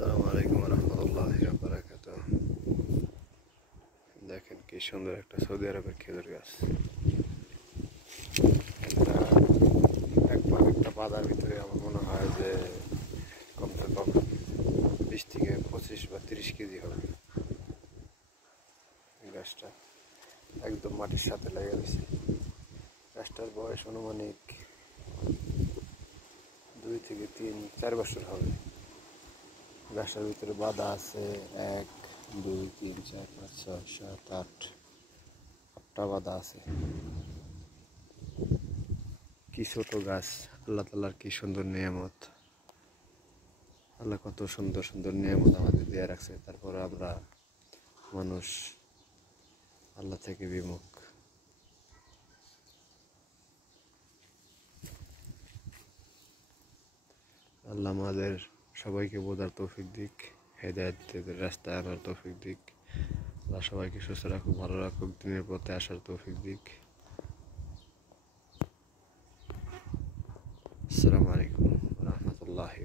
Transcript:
আসসালামু আলাইকুম রহমতুল্লাহি ওয়া বারাকাতুহু। দেখেন কি সুন্দর একটা সৌদি আরবের খেজুর গাছ। একবার একটা বাজার ভিতরে আমার মনে হয় যে কমসে কম 20 থেকে 25 বা 30 কেজি হবে। এই গাছটা একদম মাটির সাথে লেগে গেছে। গাছটার বয়স আনুমানিক 2 থেকে 3-4 বছর হবে। গাছটার ভিতরে বাঁধা আছে 1 2 3 4 5 6 7 8টা বাঁধা আছে। কি ছোট গাছ, আল্লাহ তাআলার কি সুন্দর নিয়ামত। আল্লাহ কত সুন্দর সুন্দর নিয়ামত আমাদের দিয়ে রাখছে, তারপরে আমরা মানুষ আল্লাহ থেকে বিমুখ। আল্লাহ আমাদের সবাইকে বোঝার তৌফিক দিক, হেদায়েতের রাস্তায় আনার তৌফিক দিক। আল্লাহ সবাইকে সুস্থ রাখুক, ভালো রাখুক, দিনের পথে আসার তৌফিক দিক। আসসালামু আলাইকুম ওয়া রাহমাতুল্লাহি।